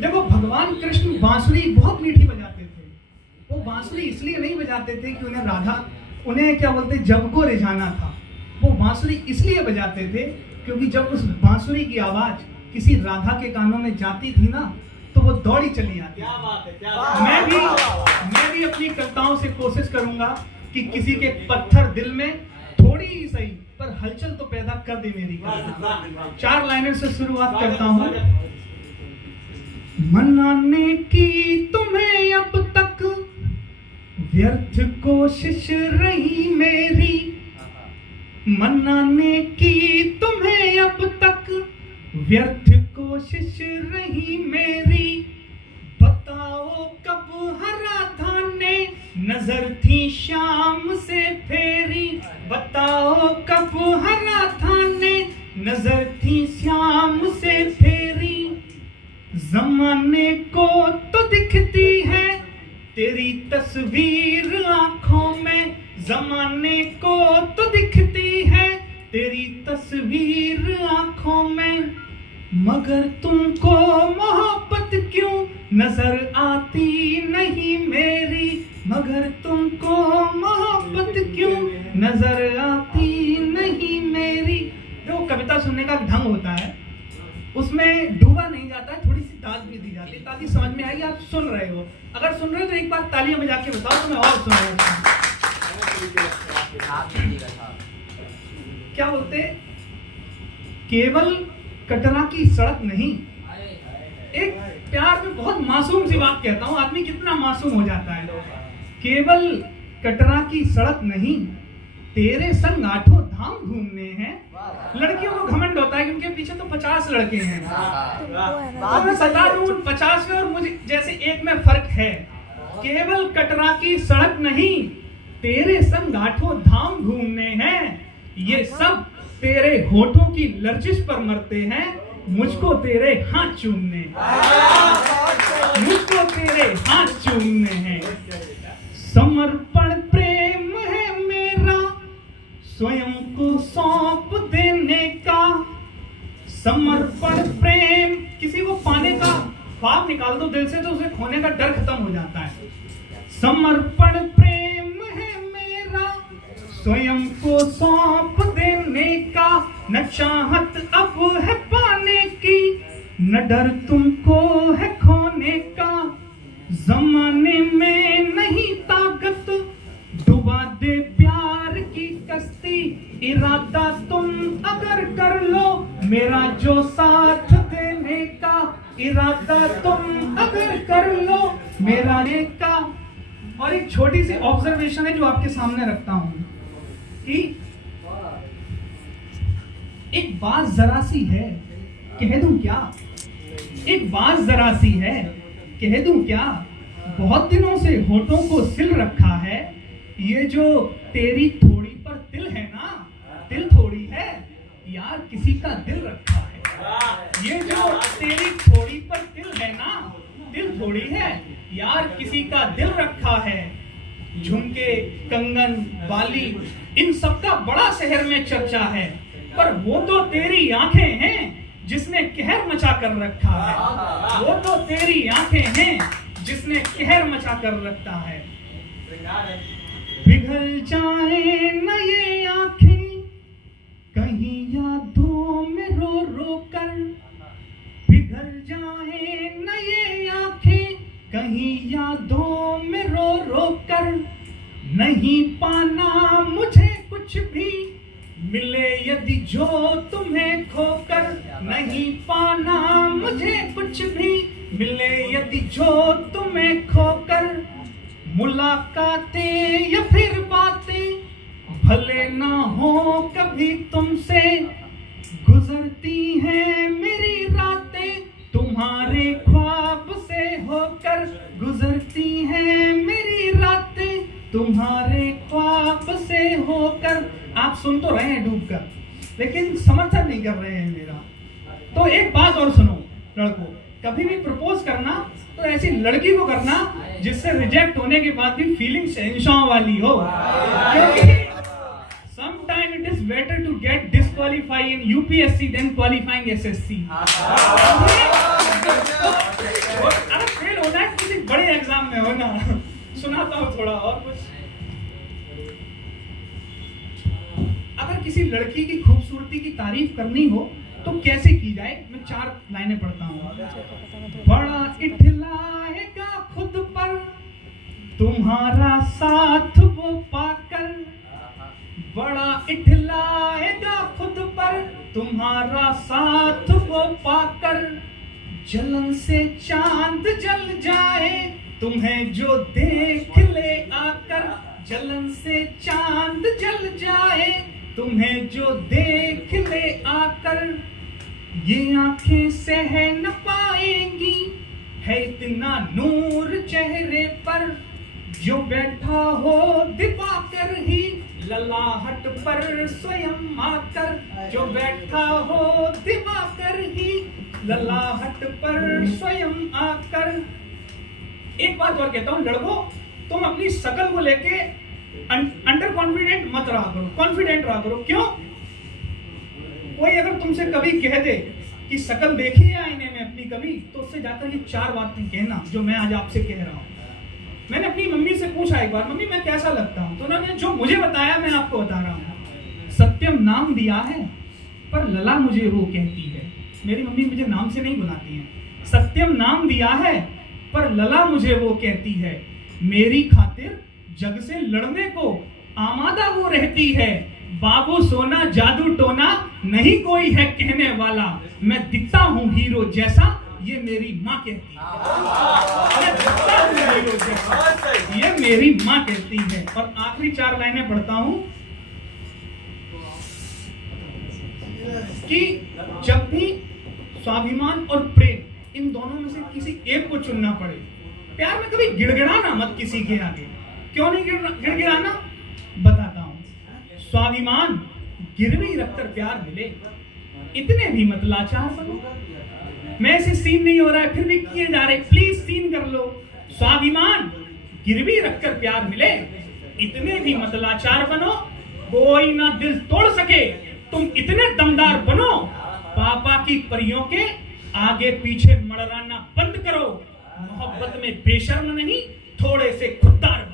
देखो भगवान कृष्ण बांसुरी बहुत मीठी बजाते थे। वो बांसुरी इसलिए नहीं बजाते थे कि उन्हें क्या बोलते जब को रिझाना था। वो बांसुरी इसलिए बजाते थे क्योंकि जब उस बांसुरी की आवाज किसी राधा के कानों में जाती थी ना तो वो दौड़ी चली आती। क्या बात है, क्या बात है। मैं भी अपनी कविताओं से कोशिश करूंगा कि किसी के पत्थर दिल में थोड़ी ही सही पर हलचल तो पैदा कर दे मेरी कविता। 4 लाइनों से शुरुआत करता हूँ। मनाने की तुम्हें अब तक व्यर्थ कोशिश रही मेरी, मनाने की तुम्हें अब तक व्यर्थ कोशिश रही मेरी। बताओ कब हरा था ने नजर थी शाम से फेरी, बताओ कब हरा था ने नजर थी शाम से फेरी। जमाने को तो दिखती है तेरी तस्वीर आंखों में, जमाने को तो दिखती है तेरी तस्वीर आंखों में, मगर तुमको मोहब्बत क्यों नजर आती नहीं मेरी, मगर तुमको मोहब्बत क्यों नजर आती नहीं मेरी। जो कविता सुनने का ढंग होता है उसमें डूबा नहीं जाता है, थोड़ी सी दाद भी दी जाती है ताकि समझ में आए आप सुन रहे हो। अगर सुन रहे हो तो एक बार तालियां बजा के बताओ तो मैं और सुन रहा हूं। क्या बोलते केवल कटरा की सड़क नहीं, एक प्यार में बहुत मासूम सी बात कहता हूं, आदमी कितना मासूम हो जाता है। केवल कटरा की सड़क नहीं तेरे संग 8 धाम घूमने हैं। लड़कियों को घमंड होता है कि उनके पीछे तो 50 लड़के हैं और मैं बता दूं 50 में और मुझे जैसे एक में फर्क है। केवल कटरा की सड़क नहीं तेरे संग 8 धाम घूमने हैं, ये सब तेरे होठों की लर्जिश पर मरते हैं, मुझको तेरे हाथ चूमने, मुझको तेरे हाथ चूमने हैं। समर्पण प्रेम है मेरा स्वयं को सौंप देने का, समर्पण प्रेम। किसी को पाने का ख्वाब निकाल दो दिल से तो उसे खोने का डर खत्म हो जाता है। समर्पण प्रेम है मेरा स्वयं को सौंप देने का, न चाहत अब है पाने की न डर तुमको है खोने का। जमाने में नहीं ताकत डुबा दे प्यार की कश्ती, इरादा तुम अगर कर लो मेरा जो साथ देने का, इरादा तुम अगर कर लो मेरा का। और एक छोटी सी ऑब्जर्वेशन है जो आपके सामने रखता हूं कि एक बात जरा सी है कह दूं क्या, एक बात जरा सी है कह दूं क्या, बहुत दिनों से होठों को सिल रखा है, ये जो तेरी थोड़ी पर तिल है ना, तिल थोड़ी है यार किसी का दिल रखा है। ये जो तेरी थोड़ी पर तिल है ना, दिल थोड़ी है यार किसी का दिल रखा है। झुमके कंगन बाली इन सबका बड़ा शहर में चर्चा है, पर वो तो तेरी आंखें हैं जिसने कहर मचा कर रखा है, वो तो तेरी आंखें हैं जिसने कहर मचा कर रखा है। पिघल जाए न ये आंखें कहीं यादों में रो रो कर, पिघल जाए न ये आंखें कहीं यादों में रो रो कर। नहीं पाना मुझे कुछ भी मिले यदि जो तुम्हें खोकर, नहीं पाना मुझे कुछ भी मिले यदि जो तुम्हें खोकर। मुलाकातें या फिर बातें भले ना हो कभी तुमसे, गुजरती हैं मेरी रातें तुम्हारे ख्वाब से होकर, गुजरती हैं मेरी रातें तुम्हारे ख्वाब से होकर। आप सुन तो रहे हैं डूब कर लेकिन समर्थन नहीं कर रहे हैं मेरा। तो एक बात और सुनो लड़कों, कभी भी प्रपोज करना तो ऐसी लड़की को करना जिससे रिजेक्ट होने के बाद भी फीलिंग शहंशाह वाली हो, क्योंकि sometime it is better to get disqualified in UPSC than qualifying SSC. में हो ना, सुनाता हूँ थोड़ा और कुछ। अगर किसी लड़की की खूबसूरती की तारीफ करनी हो तो कैसे की जाए? मैं 4 लाइनें पढ़ता हूँ। बड़ा इठलाएगा खुद पर तुम्हारा साथ वो पाकर, बड़ा इठलाएगा खुद पर तुम्हारा साथ वो पाकर, जलन से चांद जल जाए तुम्हें जो देख ले आकर, जलन से चांद जल जाए तुम्हें जो देख ले आकर, ये आंखें सह न पाएंगी है इतना नूर चेहरे पर, जो बैठा हो दिवाकर ही ललाहट पर स्वयं आकर, जो बैठा हो दिवाकर ही ललाहट पर स्वयं आकर। एक बात और कहता हूं लड़कों, तुम अपनी शकल को लेके अंडर कॉन्फिडेंट मत रहा करो, कॉन्फिडेंट रहा करो। क्यों? कोई अगर तुमसे कभी कह दे कि शकल देखी है आईने में अपनी कभी, तो उससे जाकर ये 4 बातें कहना जो मैं आज आपसे कह रहा हूं। मैंने अपनी मम्मी से पूछा एक बार, मम्मी मैं कैसा लगता हूं? तो उन्होंने जो मुझे बताया मैं आपको बता रहा हूं। सत्यम नाम दिया है पर लला मुझे वो कहती है। मेरी मम्मी मुझे नाम से नहीं बुलाती है। सत्यम नाम दिया है पर लला मुझे वो कहती है, मेरी खातिर जग से लड़ने को आमादा वो रहती है, बाबू सोना जादू टोना नहीं कोई है कहने वाला, मैं दिखता हूँ हीरो जैसा ये मेरी माँ कहती है। मैं दिखता हूँ हीरो जैसा ये मेरी माँ कहती है। और आखिरी 4 लाइनें पढ़ता हूँ कि जब भी स्वाभिमान और प्रेम इन दोनों में से किसी एक को चुनना पड़े, प्यार में कभी गिड़गिड़ाना मत किसी के आगे। क्यों नहीं गिड़गिड़ाना? बताता हूं। स्वाभिमान गिरवी रखकर प्यार मिले, इतने भी मत लाचार बनो। मैं से सीन नहीं हो रहा है फिर भी किए जा रहे, प्लीज सीन कर लो। स्वाभिमान गिरवी रखकर प्यार मिले, इतने भी मत लाचार बनो। कोई ना दिल तोड़ सके, तुम इतने दमदार बनो। पापा की परियों के आगे पीछे मड़राना बंद करो। मोहब्बत में बेशर्म नहीं, थोड़े से खुददार बनो।